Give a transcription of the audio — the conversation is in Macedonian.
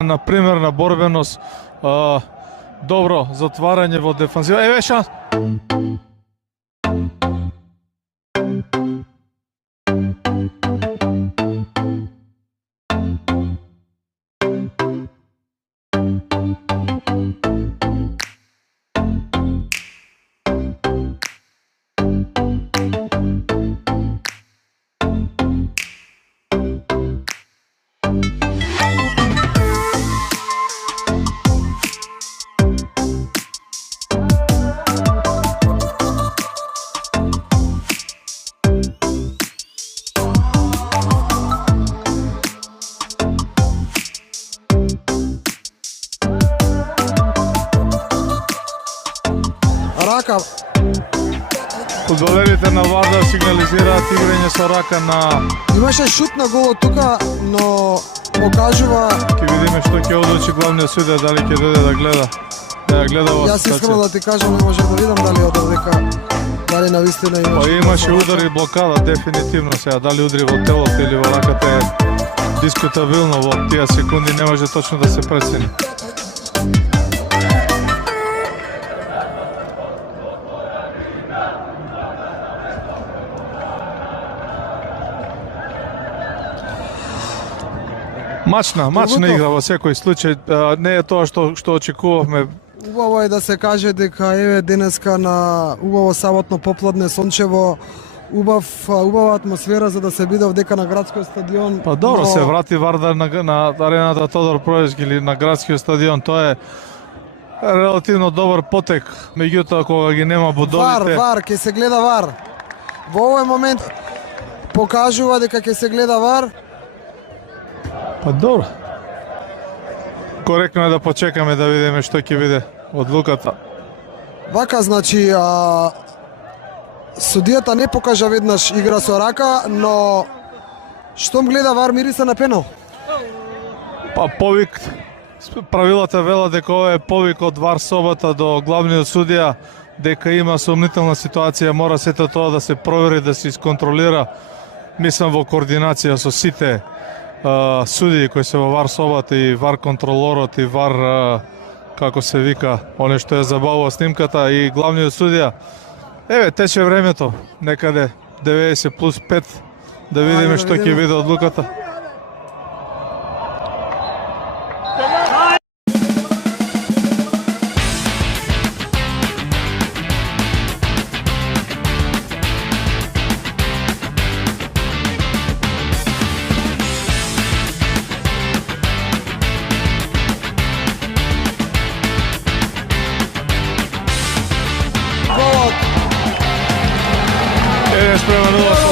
на пример на борбеност, добро затварање во дефанзива. Еве шанс. Рака. Фудбалерите на Вардар сигнализираат играње со рака на... Имаше шут на голот тука, но покажува... Ќе видиме што ќе одлучи главниот судија, дали ќе дојде да гледа. Да ја гледа во Јас искрено да ти кажам, не можев да видам дали од дека дали навистина имаше. Па имаше удар и блокада дефинитивно сега, дали удри во телото или во раката е дискутабилно во тие секунди, не може точно да се прецени. Мачна игра во секој случај, не е тоа што очекувавме. Убаво е да се каже дека еве денеска на убаво саботно попладне сончево, убава атмосфера за да се биде овдека на градскиот стадион. Па добро, се врати Вардар на арената Тодор Проевски или на градскиот стадион, тоа е релативно добар потек, меѓутоа кога ги нема бодовите... Вар, ќе се гледа вар. Во овој момент покажува дека ќе се гледа вар. Па добро. Коректно е да почекаме да видиме што ќе биде одлуката. Вака, значи, судијата не покажа веднаш игра со рака, но штом гледа вар мириса на пенал. Па повик, правилата велат дека ова е повик од вар собата до главниот судија, дека има сомнителна ситуација, мора сето тоа да се провери, да се исконтролира, мислам во координација со сите судии кои се во вар собата и вар контролорот и вар, како се вика, оне што е забавува снимката и главниот судија. Еве, тече времето, некаде 90+5, да видиме што ќе биде одлуката. Спрема 0